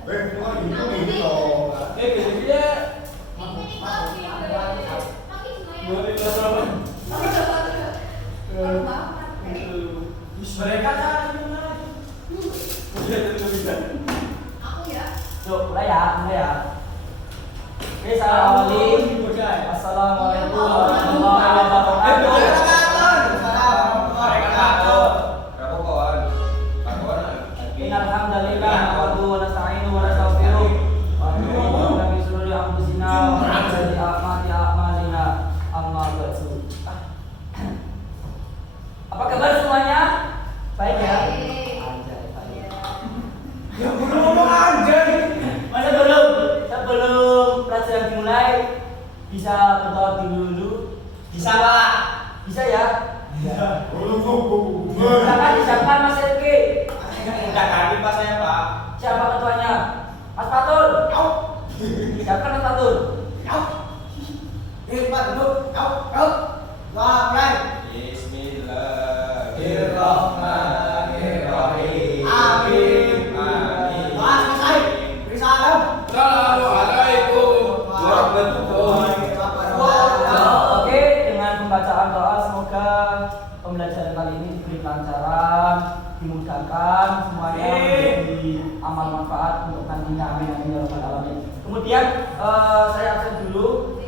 Mereka kan aku ya. Coba mulai ya. Oke, saya awali. Assalamualaikum warahmatullahi wabarakatuh. Innal hamdalillah nahmaduhu wa nasta'inuhu wa nastaghfiruh wa na'udzu billahi min shururi anfusina wa min sayyiati a'malina. Amma ba'du. Apa kabar semuanya? Baik ya? Ya belum ngomong anjay. Masa sebelum pelajaran dimulai bisa berdoa dulu. Bisa Pak? Bisa ya? Bisa. Silakan disiapkan Mas Rifki. Enggak tadi pas saya Pak. Siapa ketuanya? Mas Fatur. Siapkan Mas Fatur. Pak duduk. Mulai. Bismillahirrahmanirrahim. Amin. Mas selesai. Beri salam. Assalamualaikum warahmatullahi wabarakatuh. Oke, dengan pembacaan doa semoga pembelajaran kali ini diberi kelancaran, dimudahkan, semuanya menjadi amal manfaat untuk nantinya. Amin amin ya rabbal alamin. Kemudian saya absen dulu.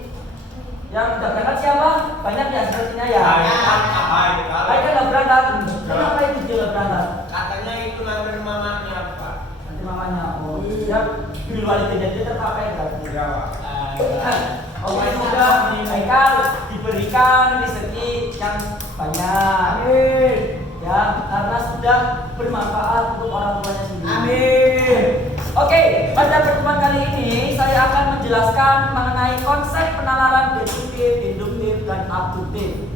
Yang udah berangkat siapa? Banyak ya sepertinya ya. Baik kan nggak berangkat? Kenapa itu dia nggak berangkat? Katanya itu nanti mamanya Pak. Nanti mamanya. Oh, ya di luar itu jadi terpakai berarti. Ya Pak. Oke, semoga diberikan rezeki yang banyak. Amin. Ya, karena sudah bermanfaat untuk orang tuanya sendiri. Amin. Oke, pada pertemuan kali ini saya akan menjelaskan mengenai konsep penalaran deduktif, induktif, dan abduktif.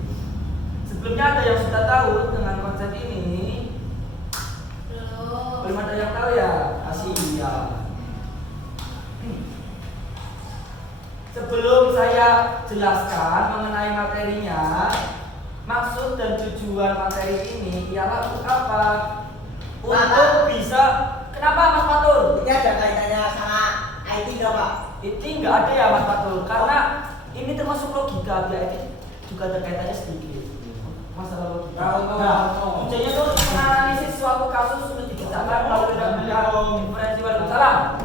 Sebelumnya ada yang sudah tahu dengan konsep ini? Belum ada yang tahu ya? Kasih ya. Sebelum saya jelaskan mengenai materinya, maksud dan tujuan materi ini ialah untuk apa? Untuk bisa. Kenapa Mas Fatur? Ini ada kaitannya sama IT nggak Pak? Ini nggak ada ya Mas Fatur, karena ini termasuk logika, ya itu juga ada kaitannya sedikit. Masalah logika. Tujuannya itu menganalisis suatu kasus sudah dikerjakan melalui inferensi Waalaikumsalam.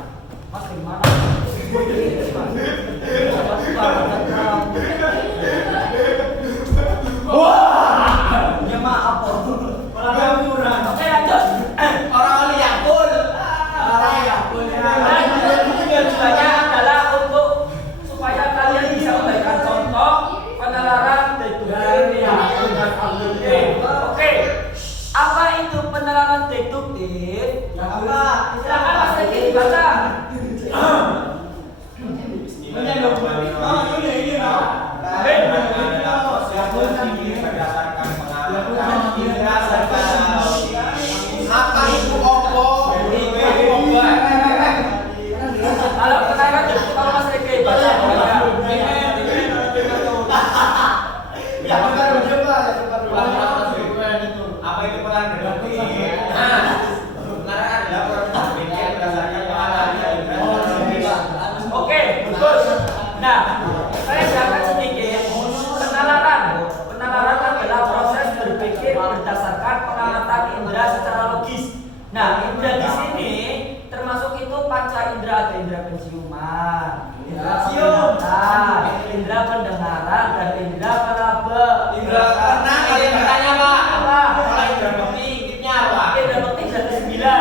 Mas gimana? Wah, ya maaf orang murah. Oke lanjut. Orang Yakul. Tujuannya adalah untuk supaya kalian bisa memberikan contoh penalaran deduktif. Oke, apa itu penalaran deduktif? Silakan Mas Riki dibaca. Apa itu opo? Kalau penalaran deduktif kalau Mas Riki baca. Apa itu peran deduktif? Sebenarnya adalah proses berpikir berdasarkan pengalaman. Oke, bagus. Nah, saya jelaskan sedikit. Penalaran adalah proses berpikir berdasarkan pengamatan indera secara logis. Nah, indera di sini termasuk itu panca indera, ada indera penciuman, indera penglihatan, indera pendengaran, dan indera peraba. Indra karena kalian bertanya Pak. Apa? Kalau indra bekti intinya apa? Indra penting dari 9. Ya.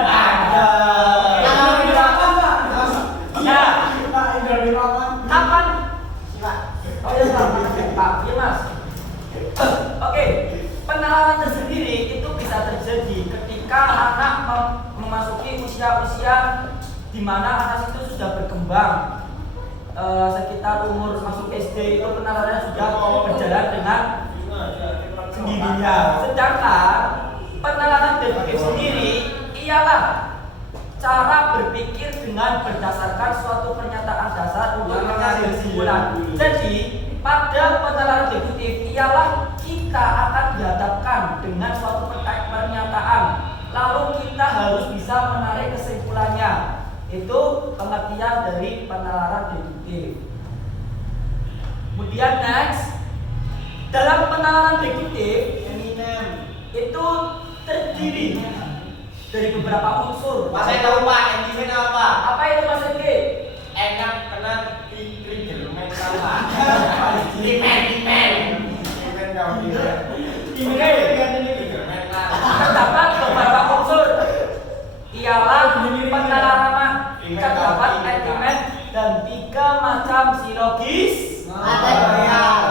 Kapan? Oh ya Pak, iya Mas. Oke, penalaran tersendiri itu bisa terjadi ketika anak memasuki usia-usia di mana anak itu sudah berkembang. Sekitar umur masuk SD itu penalarannya sudah berjalan dengan sendirinya. Sedangkan penalaran deduktif sendiri ialah cara berpikir dengan berdasarkan suatu pernyataan dasar untuk mengambil kesimpulan. Jadi pada penalaran deduktif ialah kita akan dihadapkan dengan suatu pernyataan, lalu kita harus bisa menarik kesimpulannya. Itu pengertian dari penalaran deduktif. Kemudian next, dalam penalaran deduktif itu terdiri dari beberapa unsur. Pak, saya tahu Pak, Antimen apa? Apa itu Mas Rizky? Enak kena trigger mental Pak. Dimen kamu trigger mental. Terdapat beberapa unsur ialah penalaran, terdapat etimen dan 3 macam silogis Kategorial.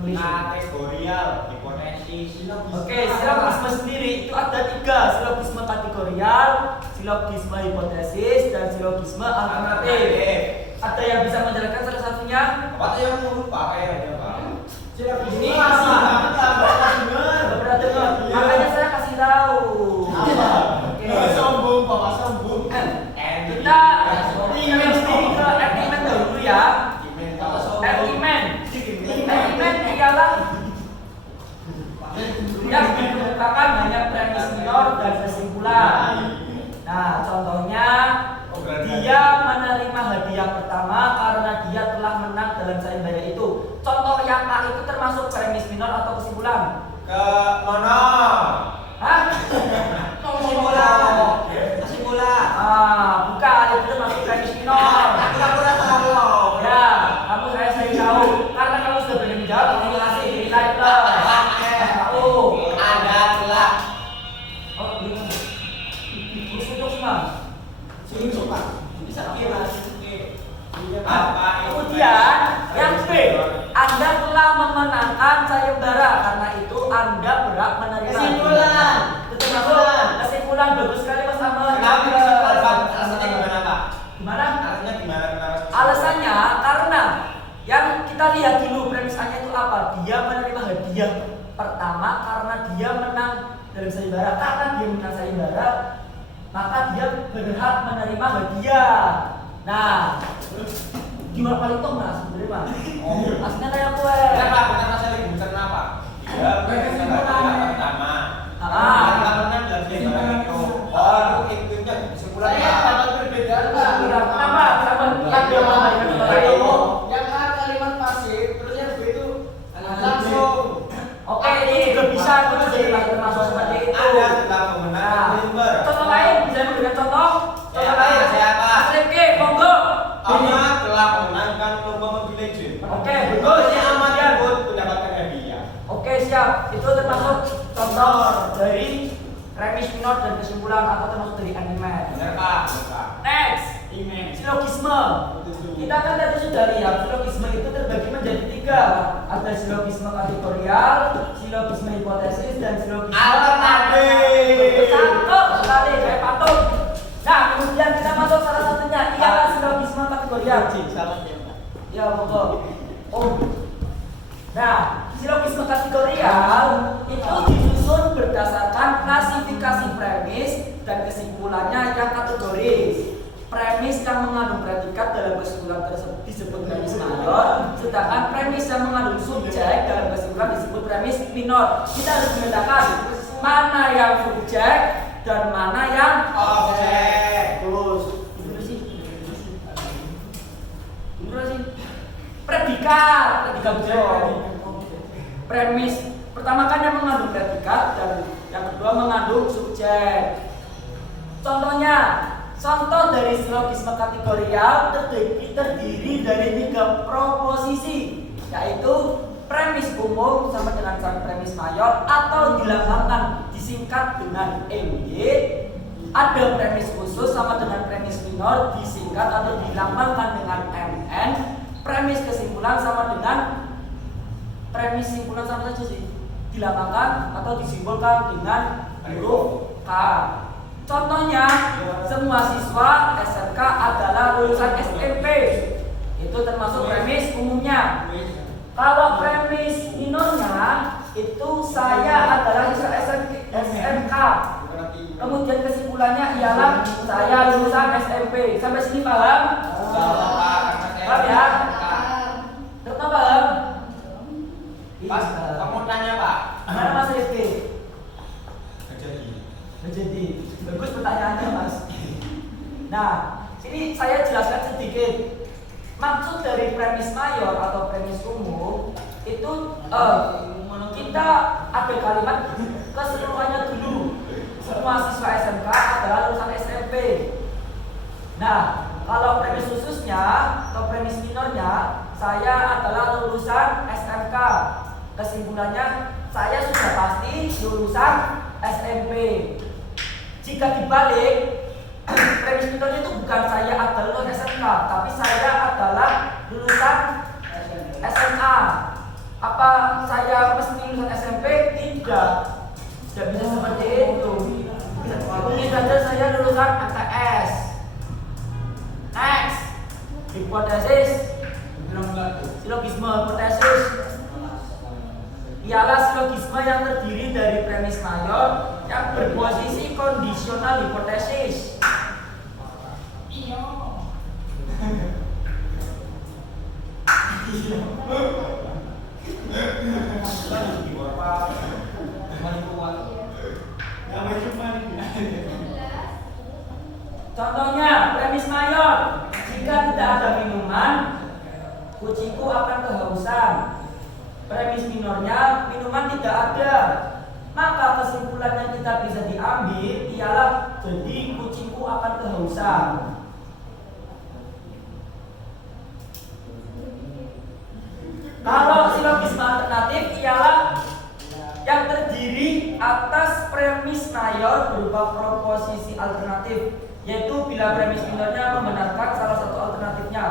Kategorial, hipotesis. Oke, silogisme sendiri itu ada 3, silogisme kategorial, silogisme hipotesis, dan silogisme alternatif. Ada yang bisa menjelaskan salah satunya? Apa tuh yang mau lupa kayaknya Pak? Silogisme Ini Beberapa dengar, makanya saya kasih tahu. Oke. Sombong, Bapak sombong. Kita sendiri ke etimen dulu ya. Etimen ialah yang menunjukkan hanya premis minor dan kesimpulan. Nah, contohnya dia menerima hadiah pertama karena dia telah menang dalam sayembara itu. Contoh yang A itu termasuk premis minor atau kesimpulan? Ke mana? Hah? Kesimpulan. Bukan, itu termasuk premis minor. Aku udah tahu. Ya, kamu saya sering tahu karena kamu sudah berani jawab, kamu kasih nilai plus. Tahu. Ada telah. Oh, ini. Terus untuk semua. Sini Pak. Bisa Kira. Apa Kemudian yang B, Anda telah memenangkan sayembara karena itu Anda berhak menerima. Kesimpulan. Itu termasuk kesimpulan. Bagus sekali Mas Ahmad. Kenapa kesimpulan Pak? Alasannya gimana Pak? Gimana? Alasannya gimana? Kenapa? Alasannya karena yang kita lihat dulu premisnya itu apa? Dia menerima hadiah pertama karena dia menang dalam sayembara. Karena dia menang sayembara, maka dia berhak menerima hadiah. Nah, gimana paling toh mas sebenarnya mas? Aslinya kayak kue. Kenapa? Bukan masalah ibu, kenapa? Dia kesimpulan pertama. Kita menang dalam sayembara itu. Oh, itu kesimpulan Saya Pak. dapat perbedaan Pak. Kenapa? Kenapa dia menerima itu? Yang A kalimat pasif, terus yang B itu langsung. Oke, ini juga bisa jadi termasuk seperti itu. Ada telah memenangkan sayembara. Contoh lain bisa memberikan contoh. Contoh lain Siapa? Mas Rifki, monggo. Ahmad telah memenangkan lomba Mobile Legends. Oke, Betul, si Ahmad Kemudian. ikut mendapatkan hadiah. Oke, siap. Itu termasuk contoh dari premis minor dan kesimpulan atau termasuk dari etimen. Benar Pak? Benar, Pak. Next, silogisme. Kita kan tadi sudah lihat silogisme itu terbagi menjadi 3. Ada silogisme kategorial, silogisme hipotesis, dan silogisme Alternatif. Cakep sekali, saya patung. Nah, kemudian kita masuk salah satunya ialah silogisme kategorial. Ya, monggo. Oh. Nah, silogisme kategorial itu disusun berdasarkan klasifikasi premis dan kesimpulannya yang kategoris. Premis yang mengandung predikat dalam kesimpulan tersebut disebut premis mayor, sedangkan premis yang mengandung subjek dalam kesimpulan disebut premis minor. Kita harus membedakan mana yang subjek dan mana yang Objek. terus. Predikat premis pertama kan yang mengandung predikat dan yang kedua mengandung subjek. Contoh dari silogisme kategorial terdiri dari 3 proposisi, yaitu premis umum sama dengan premis mayor atau dilambangkan disingkat dengan MY. Ada premis khusus sama dengan premis minor disingkat atau dilambangkan dengan MN. Premis kesimpulan sama dengan premis simpulan sama saja sih, dilambangkan atau disimbolkan dengan huruf K. Contohnya, semua siswa SMK adalah lulusan SMP. Itu termasuk premis umumnya. Kalau premis minornya itu saya adalah siswa SMK. Kemudian kesimpulannya ialah saya lulusan SMP. Sampai sini paham? Paham ya? Tetap paham? Pas, kamu tanya Pak. Mana Mas Rifki? Jadi. Jadi bagus pertanyaannya Mas. Nah, ini saya jelaskan sedikit. Maksud dari premis mayor atau premis umum itu kita ada kalimat keseluruhannya dulu. Semua siswa SMK adalah lulusan SMP. Nah, kalau premis khususnya atau premis minornya, saya adalah lulusan SMK. Kesimpulannya, saya sudah pasti lulusan SMP. Jika dibalik, premis minornya itu bukan saya adalah lulusan SMK, tapi saya adalah lulusan SMA. Apa saya mesti lulusan SMP? Tidak bisa seperti itu. Mungkin saja saya lulusan MTS. Next, hipotesis, silogisme. Hipotesis ialah silogisme yang terdiri dari premis mayor yang berposisi kondisional hipotesis. Contohnya, premis mayor, jika tidak ada minuman, kucingku akan kehausan. Premis minornya, minuman tidak ada, maka kesimpulan yang kita bisa diambil ialah jadi kucingku akan kehausan. Kalau silogisme alternatif ialah yang terdiri atas premis mayor berupa proposisi alternatif, yaitu bila premis minornya membenarkan salah satu alternatifnya,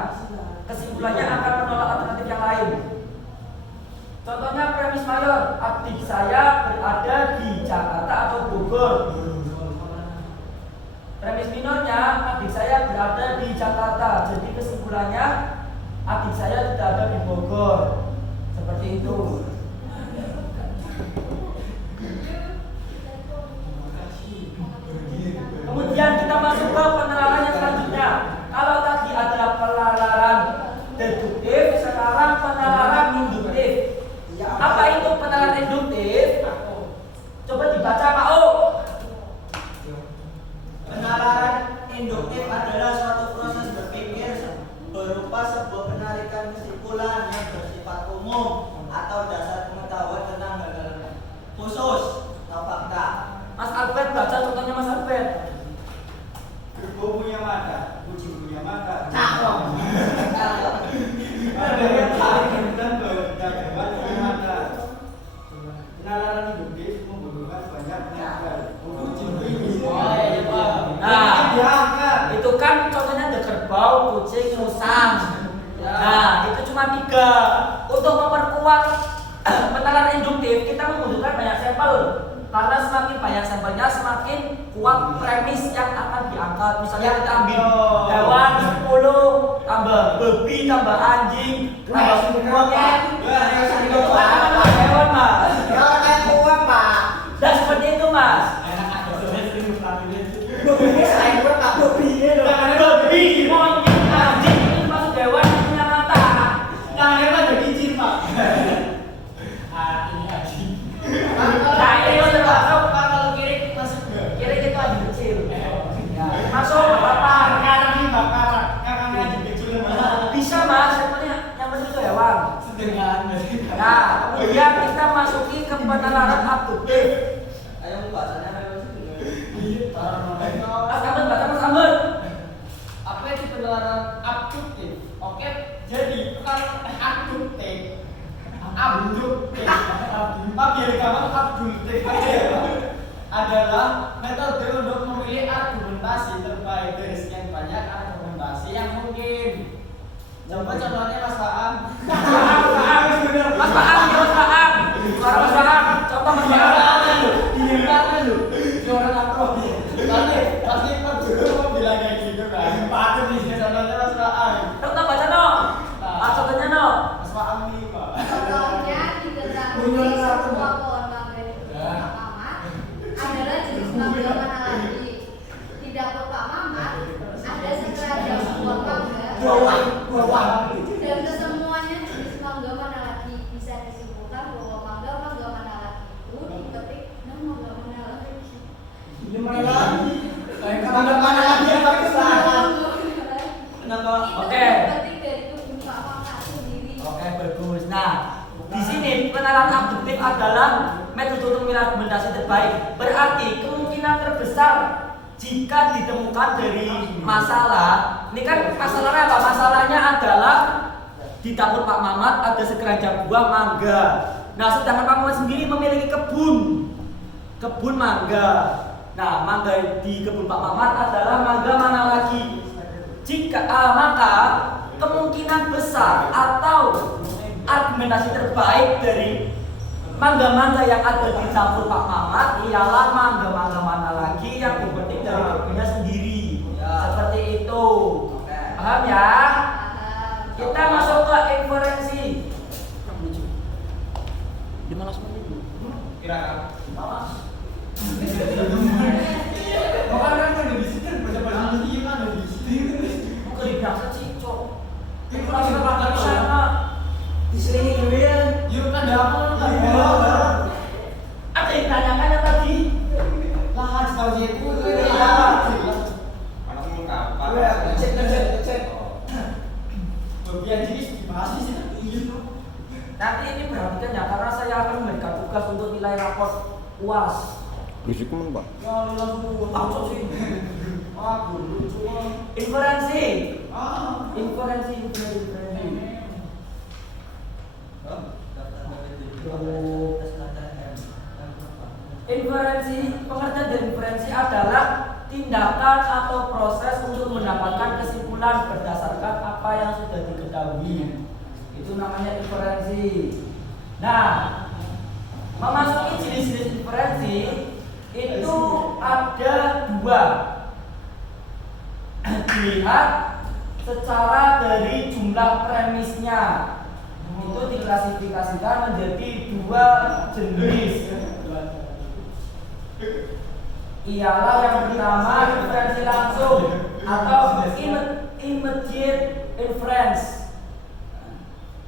kesimpulannya akan menolak alternatif yang lain. Contohnya premis mayor, adik saya berada di Jakarta atau Bogor. Premis minornya, adik saya berada di Jakarta, jadi kesimpulannya adik saya tidak ada di Bogor. Seperti itu. Kemudian kita masuk ke penalaran yang selanjutnya. Kalau tadi adalah penalaran deduktif, sekarang penalaran induktif. Apa itu penalaran induktif? Coba dibaca Pak O. Penalaran induktif adalah suatu proses berpikir berupa sebuah penarikan kesimpulan yang bersifat umum atau dasar pengetahuan tentang hal-hal khusus atau fakta. Mas Albert baca contohnya Mas Albert. Kerbau punya mata, kucing punya mata. Cakep. Ada yang tarik dan hewan punya mata. Penalaran induktif membutuhkan banyak penelitian. Kucing ini. Nah, itu kan contohnya ada kerbau, kucing, musang. Nah, itu cuma 3. Untuk memperkuat penalaran induktif, kita membutuhkan banyak sampel. Karena semakin banyak sampelnya, semakin kuat premis yang akan diangkat. Misalnya kita ambil hewan 10, tambah babi, tambah anjing, tambah monyet. Itu akan hewan, Mas. Orang kayak kuat, Pak. Dan seperti itu, Mas. Selain kuat, Pak, babinya loh. Babi, monyet, anjing itu masuk hewan yang punya mata. Nah, hewan jadi jin, Pak. Nah, ini termasuk Kalau kiri masuk. kiri itu anjing kecil. Ya, masuk apa? Sekarang ini bakaran, kakak aja kecil Mas. Bisa, Mas. Yang penting itu hewan. Sederhana. Nah, kemudian kita masuki ke penalaran abduktif. Ayo bahasanya memang Mas Ahmad, baca Mas Ahmad. apa itu penalaran abduktif? Oke, jadi penalaran abduktif Biar gampang abduktif adalah metode untuk memilih argumentasi terbaik dari sekian banyak argumentasi yang mungkin. Coba contohnya Mas Faam. Mas Faam, suara Mas Faam. Contoh Mas Faam. Didengarkan lu. Ini orang akro. Pasti Pak dulu mau bilang kayak gitu kan. Patut nih contohnya Mas Faam. Contoh baca no. Contohnya no. Mas Faam nih Pak. Contohnya diketahui sebuah pohon mangga di Pak Mamat adalah jenis mangga mana lagi. Di dapur Pak Mamat ada sekeranjang buah mangga dan kesemua penilaian abduktif adalah metode untuk menilai argumentasi terbaik. Berarti kemungkinan terbesar jika ditemukan dari masalah, ini kan masalahnya apa? Masalahnya adalah di dapur Pak Mamat ada sekeranjang buah mangga. Nah, sedangkan Pak Mamat sendiri memiliki kebun mangga. Nah, mangga di kebun Pak Mamat adalah mangga mana lagi? Maka kemungkinan besar atau argumentasi terbaik dari mangga-mangga yang ada di dapur Pak Mamat ialah mangga-mangga mana lagi yang dipetik dari kebunnya sendiri. Seperti itu. Paham ya? Kita masuk ke inferensi. 15 menit. Kira-kira. Bukan kan ada di situ, baca-baca di ada di situ. Bukan di belakang sih, cok. Itu masih belakang sana. Diselingi dulu ya. Yuk kan ada apa? Ada yang tanyakan yang tadi. Lah, setahu saya itu Mana mau kapan? Cek. bagian jenis dibahas sih. Nanti ini perhatikan ya, karena saya akan memberikan tugas untuk nilai rapor UAS. Musik men, Pak. Ya, langsung Takut sih. aku lucu. Inferensi. Ah, Inferensi. Inferensi, pengertian dari inferensi adalah tindakan atau proses untuk mendapatkan kesimpulan berdasarkan apa yang sudah diketahui. Itu namanya inferensi. Nah, memasuki jenis-jenis inferensi itu ada dua. Dilihat secara dari jumlah premisnya, itu diklasifikasikan menjadi dua jenis. Ialah yang pertama inferensi langsung atau immediate inference,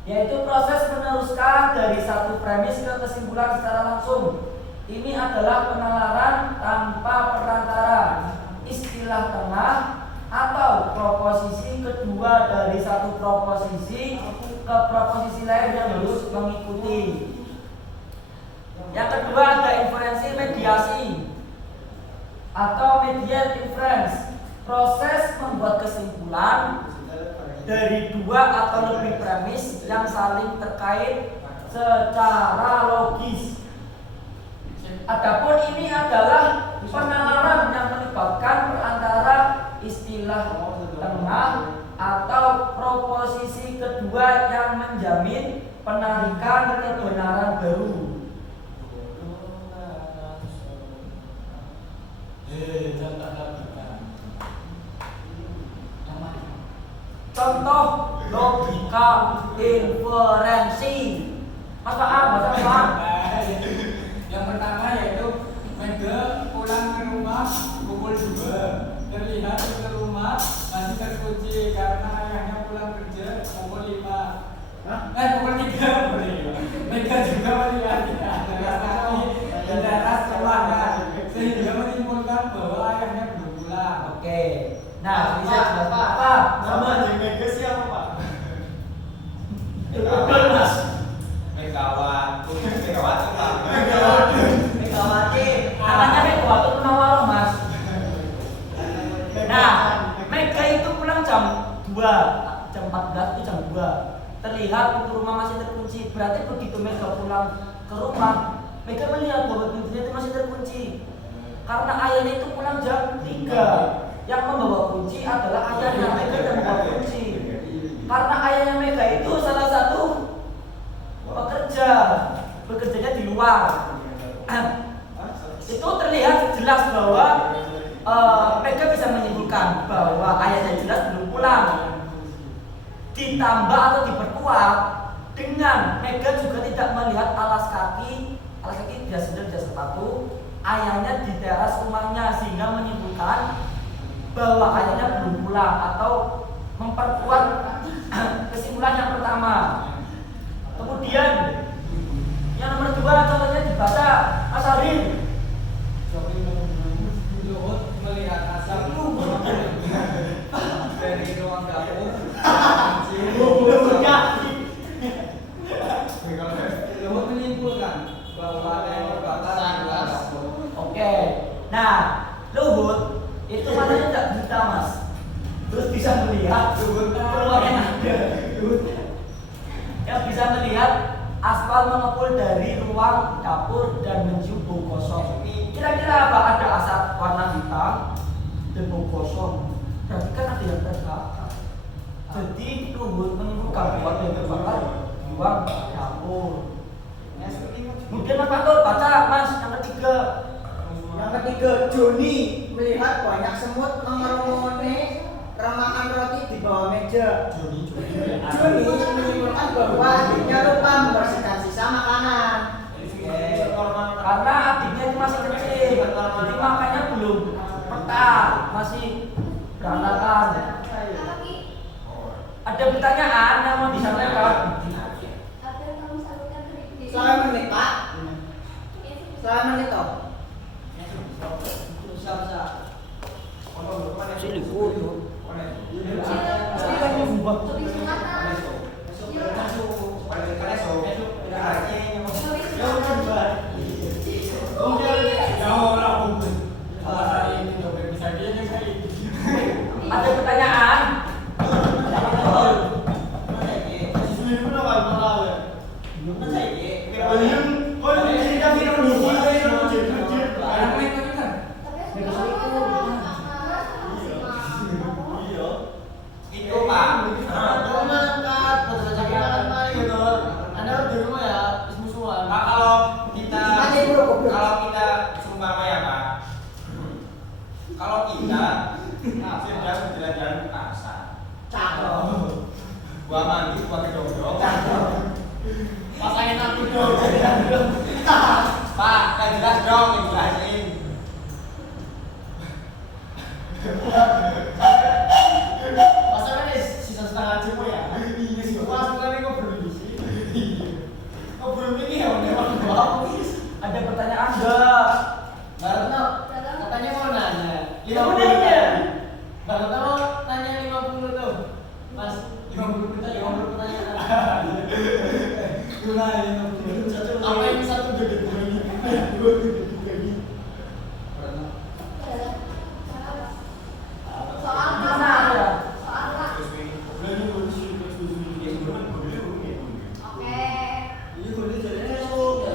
yaitu proses meneruskan dari satu premis ke kesimpulan secara langsung. Ini adalah penalaran tanpa perantara, istilah tengah atau proposisi kedua dari satu proposisi ke proposisi lain yang harus mengikuti. Yang kedua ada inferensi mediasi atau mediate inference, proses membuat kesimpulan dari dua atau lebih premis yang saling terkait secara logis. Adapun ini adalah penalaran yang melibatkan perantara istilah tengah atau proposisi kedua yang menjamin penarikan kebenaran baru. Contoh logika inferensi. Mas Pak, bahasa Pak. yang pertama yaitu Mega pulang ke rumah pukul 2. Terlihat ke rumah masih terkunci karena ayahnya pulang kerja pukul 5. Pukul 3. Mega juga melihatnya di teras rumahnya sehingga menyimpulkan bahwa ayahnya belum pulang. Oke. Nah, bisa jelas apa? Nama di Mega siapa, Pak? Mas. Megawati. Namanya Megawati Punawaro, Mas. Nah, Mega itu pulang jam 2, jam 14 itu jam 2. Terlihat pintu rumah masih terkunci. Berarti begitu Mega pulang ke rumah, Mega melihat bahwa pintunya itu masih terkunci. Karena ayahnya itu pulang jam 3. Yang membawa kunci adalah ayahnya Mega yang membawa kunci. Karena ayahnya Mega itu salah satu bekerjanya di luar. Itu terlihat jelas bahwa Mega bisa menyimpulkan bahwa ayahnya jelas belum pulang. Ditambah atau diperkuat dengan Mega juga tidak melihat alas kaki jas sendal, jas sepatu ayahnya di teras rumahnya, sehingga menyimpulkan bahwa ayahnya belum pulang atau memperkuat kesimpulan yang pertama. Kemudian yang nomor 2 contohnya dibaca Mas Arin. Luhut melihat asap dari ruang dapur. Luhut menyimpulkan aspal mengepul dari ruang dapur dan mencium bau gosong. Kira-kira apa? Ada asap warna hitam dan bau gosong. Berarti kan ada yang terbakar. Jadi luhur menimbulkan buat yang terbakar di ruang dapur. Kemudian Mas Fatul baca Mas yang ketiga. Yang ketiga, Joni melihat banyak semut mengerumuni remakan roti di bawah meja. Joni menyimpulkan bahwa adiknya lupa membersihkan sisa makanan. Karena adiknya itu masih kecil, jadi makannya belum peka, masih berantakan. Ada pertanyaan yang mau disampaikan? Selama menit Pak. Selama menit toh. Ada pertanyaan? Itu Pak. Pak, kalau kita seumpama ya Pak, kalau kita sedang berjalan-jalan ke pasar, gua mandi, gua kedong-dong, pasangin aku dong. Pak, kan jelas dong yang jelasin. Pasangan sisa setengah jam ya. Iya sih. Wah, sebenarnya kok belum di sini. Kok belum ini ya? Ada pertanyaan enggak? Mbak Retno, katanya mau nanya. Ya udah ya. Mbak Retno mau nanya 50 tuh. Mas, 50 pertanyaan. Apa yang satu gede begini? Dua gede begini.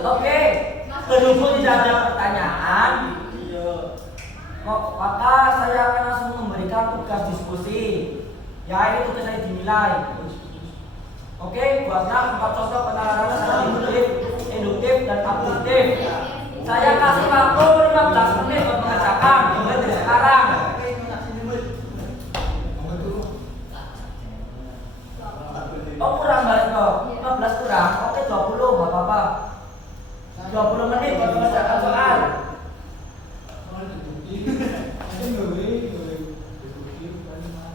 Oke, berhubung tidak ada pertanyaan, maka saya akan langsung memberikan tugas diskusi. Ya, ini tugas saya dinilai. Oke, buatlah 4 contoh penalaran secara induktif dan abduktif. Saya kasih waktu 15 menit untuk mengerjakan, mulai dari sekarang. Oh kurang banget kok, 15 kurang, oke 20 gak apa-apa. 20 menit untuk mengerjakan soal.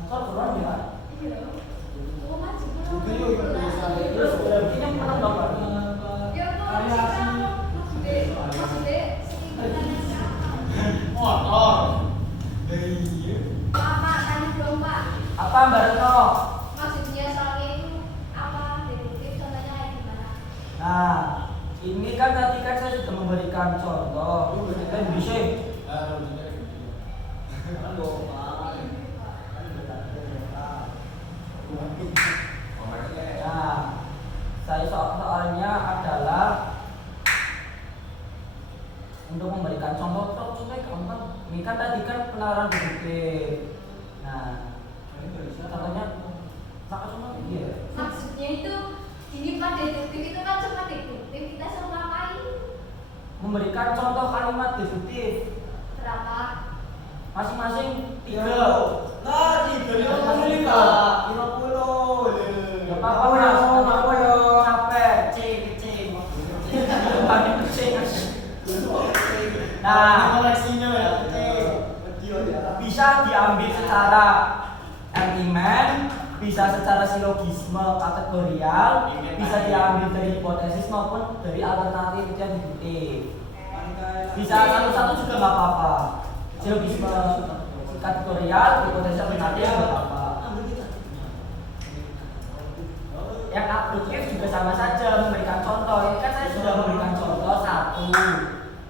Soal kurang ya? Terus ini menang berapa? Apa Mbak Retno? Maksudnya soalnya itu apa? Deduktif contohnya kayak gimana? Nah, ini kan tadi kan saya sudah memberikan contoh. Kan bisa. Nah, saya soalnya adalah untuk memberikan contohnya gampang. Ini kan tadi kan penalaran deduktif. Nah, contohnya Maksudnya itu gini Pak, deduktif itu kan cuma deduktif, kita suruh ngapain? memberikan contoh kalimat deduktif Berapa? masing-masing 3. Nah, tiga 50. Gak apa-apa Mas, capek. Nah, koleksinya ya. bisa diambil secara argumen, bisa secara silogisme kategorial, bisa diambil dari hipotesis maupun dari alternatif yang deduktif. Bisa satu-satu juga nggak apa-apa. Silogisme kategorial, hipotesis alternatif nggak apa-apa. Yang abduktif juga sama saja memberikan contoh. Ini kan saya sudah memberikan contoh satu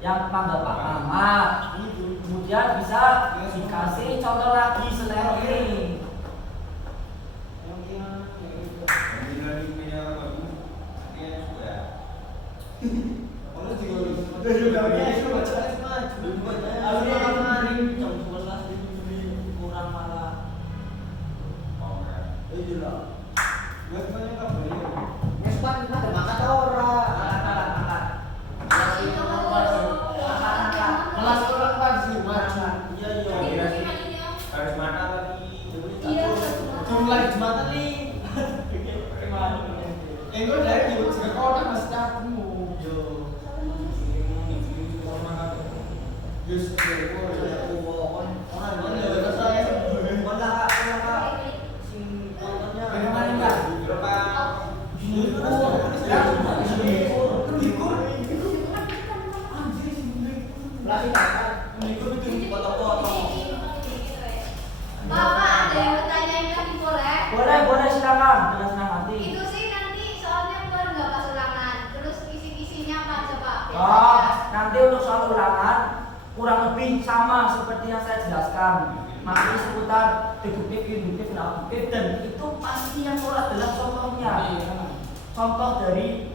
yang panggil Pak Ahmad. Kemudian bisa dikasih contoh lagi selain ini. kurang lebih sama seperti yang saya jelaskan. Masih seputar deduktif, induktif, dan abduktif, dan itu pasti yang keluar adalah contohnya. Contoh dari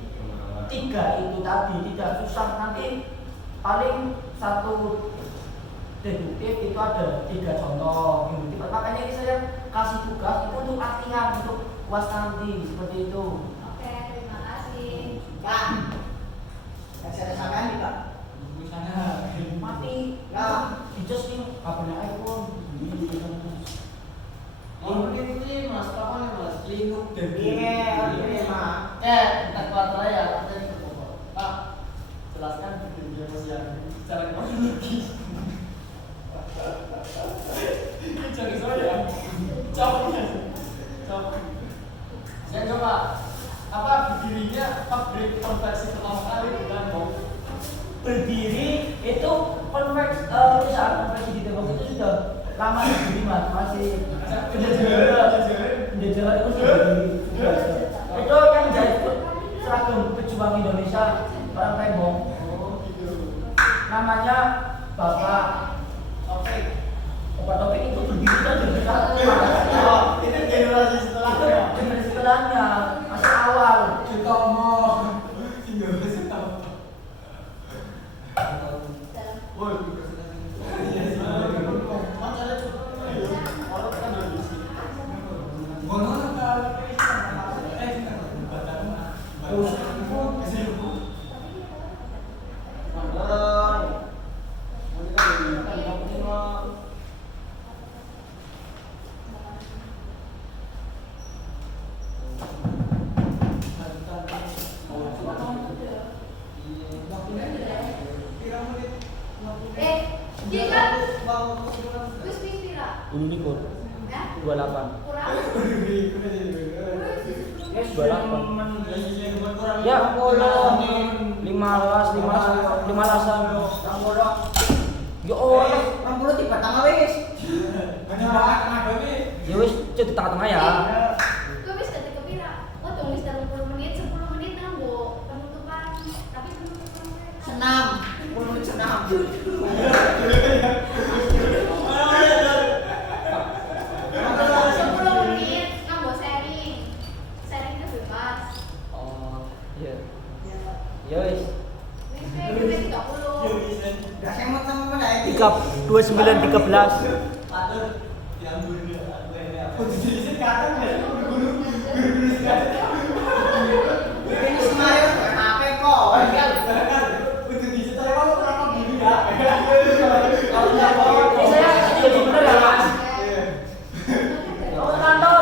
3 itu tadi tidak susah, nanti paling 1 deduktif itu ada 3 contoh induktif. Makanya ini saya kasih tugas itu untuk latihan untuk UAS nanti seperti itu. Oke, terima kasih. Pak, kasih ada sampean nih Pak. Mati Nah. dijus nih kabelnya iPhone. ini mas apa nih mas Linux dan Iya, Mak. Kita kuat ya, Pak. Jelaskan dunia sosial secara kronologis. Jadi saya saya coba apa berdirinya pabrik konveksi pertama kali bukan dong. Berdiri itu perusahaan konveksi di Depok itu sudah lama berdiri mas, masih penjajahan itu sudah berdiri. Itu yang jadi seragam pejuang Indonesia orang Tembong. Namanya Bapak Topik. Bapak Topik itu berdiri kan dari satu. Itu generasi setelahnya. Generasi setelahnya masih awal. Sutomo tinggal Sutomo. Woi, Jika wis pira? Ini Nikur Ya? 28. Kurang. Yes, 28. Ya, 15-an. Ya Allah. 60 tiba tanggal wis. Ya wis cek di tengah-tengah ya. Kok wis dadi kepira? Oh, dong wis 30 menit, 10 menit nganggo penutupan. Tapi penutupan Senam. 10 menit senam. 10 menit nganggo sharing. Sharingnya bebas. Oh, iya. Ya wis. Wis wis 30. Gak semut sama mana ini? 29-13. Patur. Diambil dia. Ini semuanya HP kok. Saya jadi bener ya mas. Oh kantor.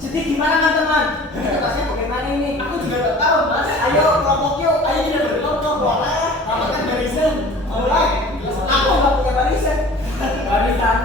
Jadi gimana kan teman? Tugasnya bagaimana ini? Aku juga nggak tahu mas. Ayo kelompok yuk. Ayo kita berkelompok. Boleh. Rapakan barisan. Boleh. Aku nggak punya barisan. barisan.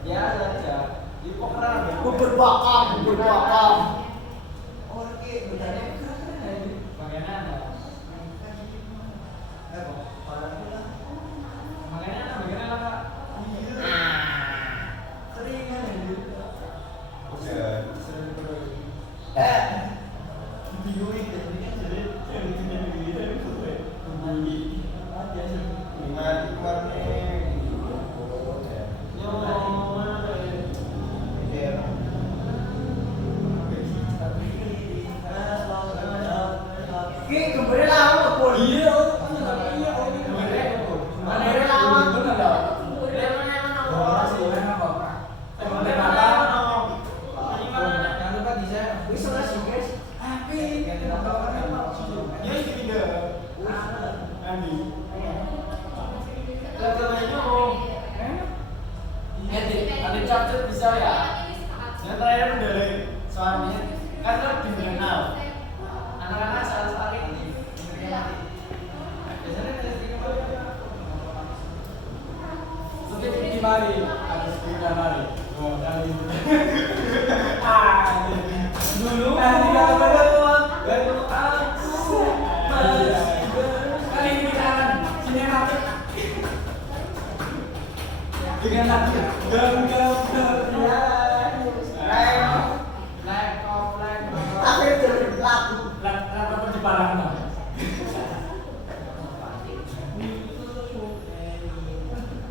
Ya saja. Di pokeran ya. Bubur bakar. Oke, bedanya Bagaimana? Bagaimana Pak? Keringan ini. Udah. Biuin deh, ini kan jadi Ki, kembali lama pun. Iya. Kembali lama. Jangan lupa bisa. Wis ora sih, guys. Ada capcut bisa ya? Yang terakhir dari soalnya kan lebih mengenal anak-anak salah sekali ini. Biasanya dari sini Seperti di mari, harus tiga mari. Oh, kali ini. Dulu tidak berdoa baru aku masih kali ini kita akan sinematik dengan lagu Genggam Akhir jadi lagu. Lagu Jepang.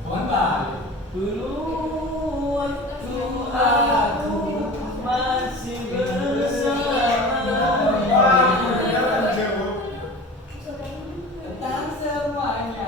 Bukan balik. dulu waktu aku masih bersama. Tentang semuanya.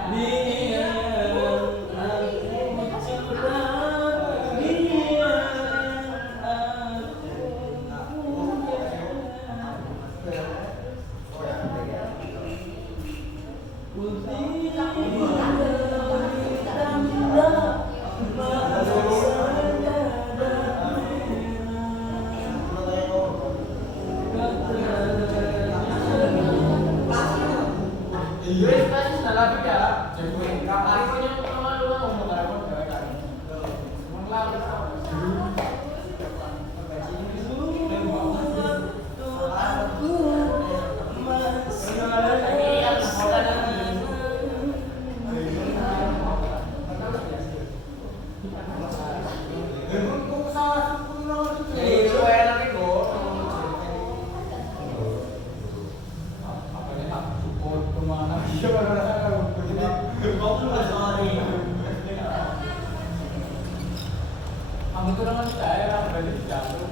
Kamu tuh orang daerah berarti di jalur.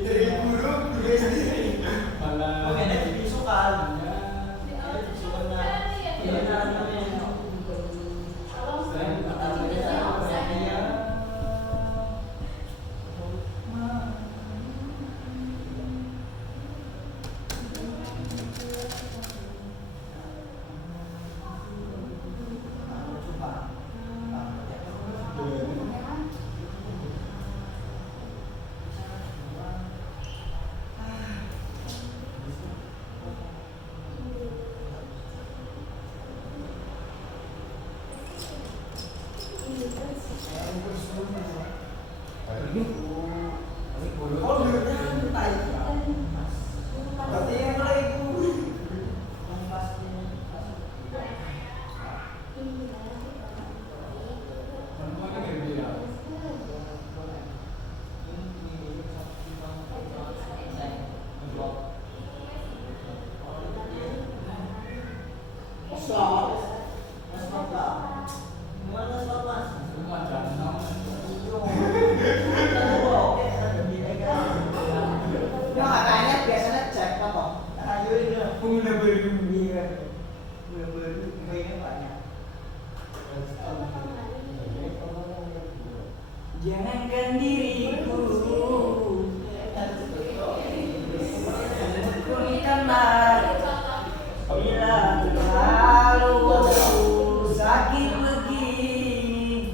Dari guru sendiri. Malah. Oke, ada bisu kan. Oh, berantai. Berarti yang mulai guru. Jangankan diriku, kunkanlah bila terlalu sakit begini.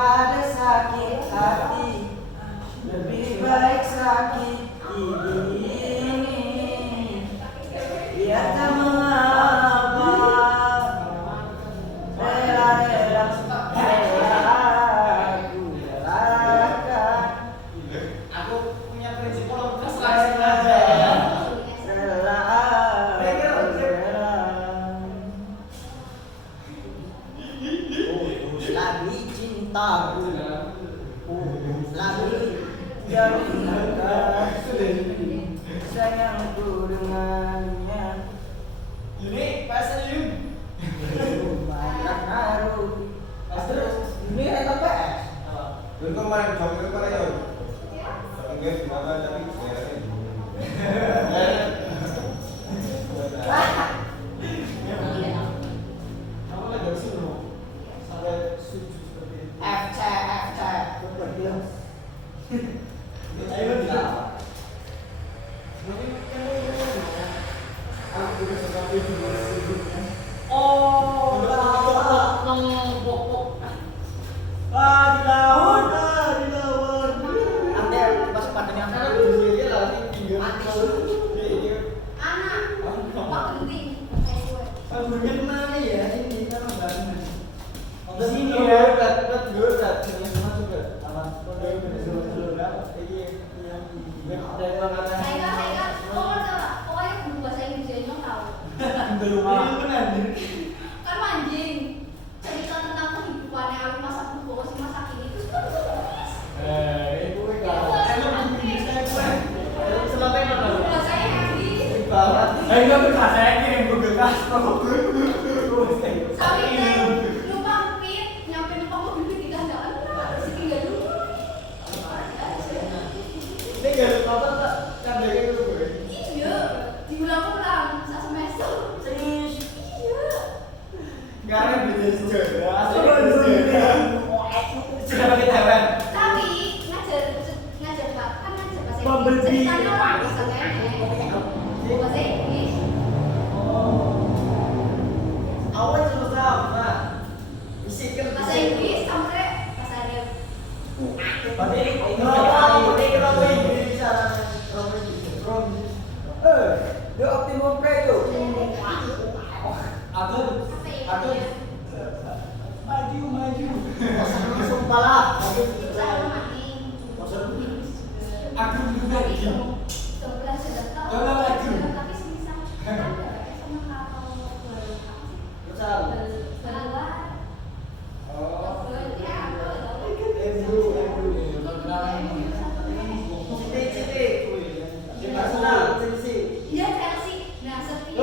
daripada sakit hati, lebih baik sakit ini. Biar tak mengapa, rela aku relakan. Aku punya prinsip kalau keras lagi cintaku, lagi jadi sayangku dengannya. ini bahasa Yun. Banyak ngaruh. Terus ini ada PS. Yun kemarin jogging kemarin Yun. Jogging gimana tapi kamu lagi harus dulu sampai sujud seperti itu. FC. Ayo kita. Oh, dilawan. Anda pas padanya Anak, Pak penting. Bangunnya mana ya? Ini kan bangun. Di sini ya, berat. Sini semua juga. Apa? Saya pokoknya guru bahasa Inggrisnya tahu. Kan anjing. Cerita tentang kehidupannya Ali masa dulu si masa kini itu tulis. Guru bahasa Inggris. Sampai numpang pit, nyampe numpang mobil pit di kandangan. Masih tinggal dulu. Iya, diulang-ulang saat semester. Iya. Tapi ngajar kan ngajar bahasa Inggris. Ceritanya orang bisa kayaknya. Bahasa Inggris. Bahasa Inggris sampai bahasa Arab. The optimum predo. Langsung pala. Saya mati. Aku juga Tapi gitu. sebelah sudah tahu. Kalau lagi. Tapi semisal ada sama kapal keluar. Iya Chelsea. Nah setia.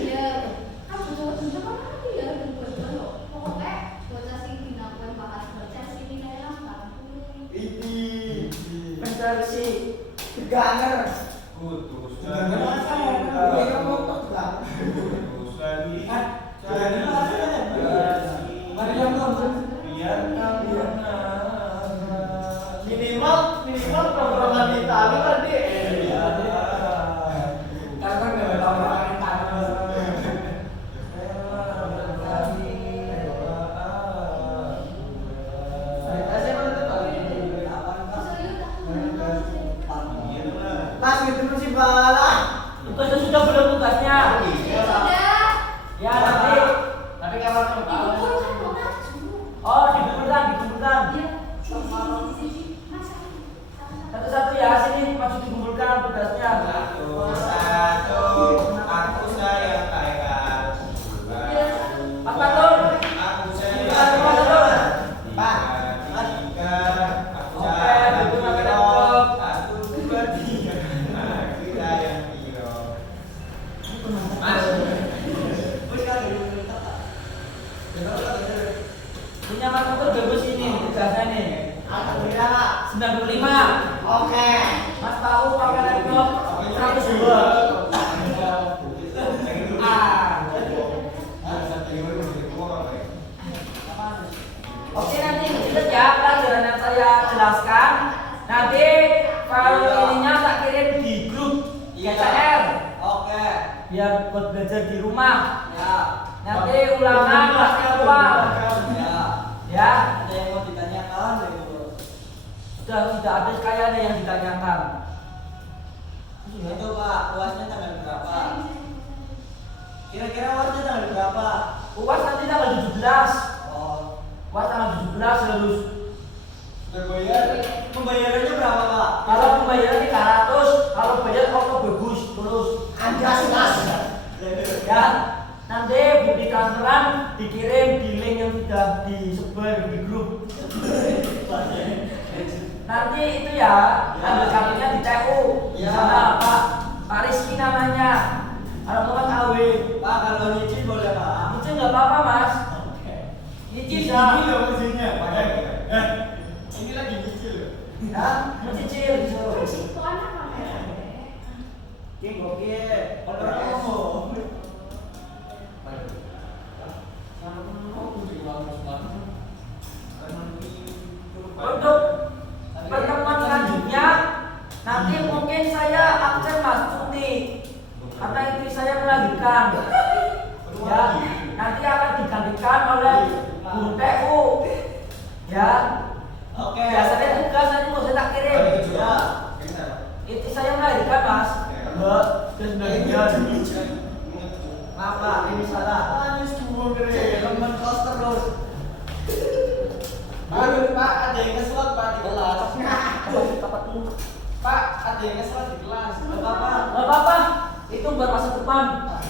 Iya. Kan betul-betul kan aku ya betul-betul loh. Pokoknya bocah sing dinakuin bahas Chelsea ini dalam kampung. Minimal programan Itali kan dia. Karena nggak tahu orang tangan. Mas gitu sih bala. Tugasnya sudah belum tugasnya? Sudah. Ya nanti. Tapi kalau Dikumpulkan mau maju. Oh dikumpulkan. Iya. Sini. Masa ini. Satu-satu ya sini masuk dikumpulkan tugasnya. Satu, aku sayang kalian. Mas Patul. Aku sayang Mas Patul. Pak, tiga, aku Oke, sayang duduk, makan Piro. duduk. Satu, dua, tiga. Aku sayang Piro. Mas, Punya Mas Patul bagus ini tugasnya nih. 95. Oke. Mas tahu pakai laptop 102. Oke nanti dilihat ya pelajaran yang saya jelaskan. Nanti kalau ininya tak kirim di grup ICR. Oke. Biar buat belajar di rumah. Ya. Nanti ulangan pasti apa? Ada kayaknya yang ditanyakan. Itu Pak, UASnya tanggal berapa? Kira-kira UASnya tanggal berapa? UAS nanti tanggal 17. Oh, UAS tanggal 17 harus. Udah bayar. pembayarannya berapa Pak? Kalau pembayaran 300, kalau bayar auto bagus terus. Anjas mas. Ya, nanti bukti transferan dikirim di link yang sudah disebar di grup. Nanti itu ya, ambil kartunya di TU. Di Ya. sana Pak Rizky namanya. Alamat KW. Pak, kalau nyicil boleh Pak? Itu nggak apa-apa Mas. Oke. Nyicil Ini bisa. loh mesinnya. Ini lagi nyicil loh. Ya, mencicil gitu. Itu anak mana? Oke, oke. Orang ngomong. Untuk pertemuan selanjutnya nanti mungkin saya absen Mas cuti karena istri saya melahirkan. Ya, nanti akan digantikan oleh guru TU. Ya, Oke. biasanya tugas nanti mau saya tak kirim. Ya. Istri saya melahirkan Mas. Mbak, Ngapa? Ini salah. Temen kos terus. Aduh, Pak, ada yang keselak Pak di kelas. Pak, ada yang keselak di kelas. Gak apa-apa. Nggak apa-apa, itu buat masa depan. Pak,